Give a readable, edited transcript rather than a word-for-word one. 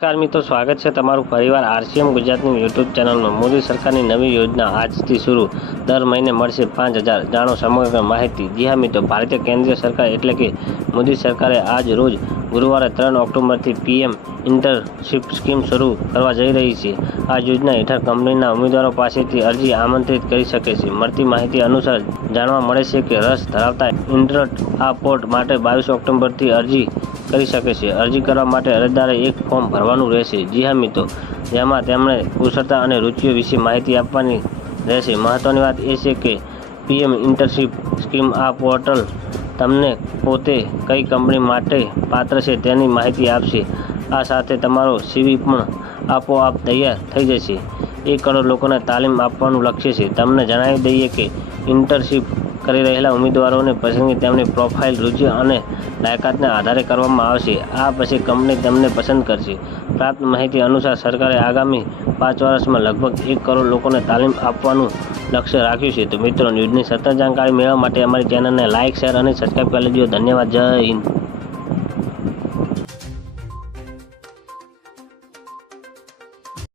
નમસ્કાર મિત્રો, સ્વાગત છે તમારું ફરીવાર આરસીએમ ગુજરાતની યુટ્યુબ ચેનલમાં। મોદી સરકારની નવી યોજના આજથી શરૂ, દર મહિને મળશે 5,000, જાણો સમગ્ર માહિતી। જી હા મિત્રો, ભારતીય કેન્દ્રીય સરકાર એટલે કે મોદી સરકારે આજ રોજ ગુરુવારે 3 ઓક્ટોબરથી પીએમ ઇન્ટર્નશીપ સ્કીમ શરૂ કરવા જઈ રહી છે। આ યોજના હેઠળ કંપનીના ઉમેદવારો પાસેથી અરજી આમંત્રિત કરી શકે છે। મળતી માહિતી અનુસાર જાણવા મળે છે કે રસ ધરાવતા ઇન્ટર્ન આ પોસ્ટ માટે 22 ઓક્ટોબરથી અરજી કરી શકે છે। અરજી કરવા માટે અરજદારે એક ફોર્મ ભરવાનું રહેશે। જી હા મિત્રો, જેમાં તેમણે કુશળતા અને રુચિઓ વિશે માહિતી આપવાની રહેશે। મહત્વની વાત એ છે કે પીએમ ઇન્ટર્નશીપ સ્કીમ આ પોર્ટલ તમને પોતે કઈ કંપની માટે પાત્ર છે તેની માહિતી આપશે। આ સાથે તમારો સીવી પણ આપોઆપ તૈયાર થઈ જશે। 1 કરોડ લોકોને તાલીમ આપવાનું લક્ષ્ય છે। તમને જણાવી દઈએ કે ઇન્ટર્નશીપ કરી રહેલા ઉમેદવારોની પસંદગી તેમની પ્રોફાઇલ, રુચિ અને લાયકાતના આધારે કરવામાં આવશે। આ પછી કંપની તેમને પસંદ કરશે। પ્રાપ્ત માહિતી અનુસાર સરકારે આગામી 5 વર્ષમાં લગભગ 1 કરોડ લોકોને તાલીમ આપવાનું લક્ષ્ય રાખ્યું છે। તો મિત્રો, ન્યૂઝની સતત જાણકારી મેળવવા માટે અમારી ચેનલને લાઇક, શેર અને સબસ્ક્રાઇબ કરી લેજો। ધન્યવાદ। જય હિન્દ।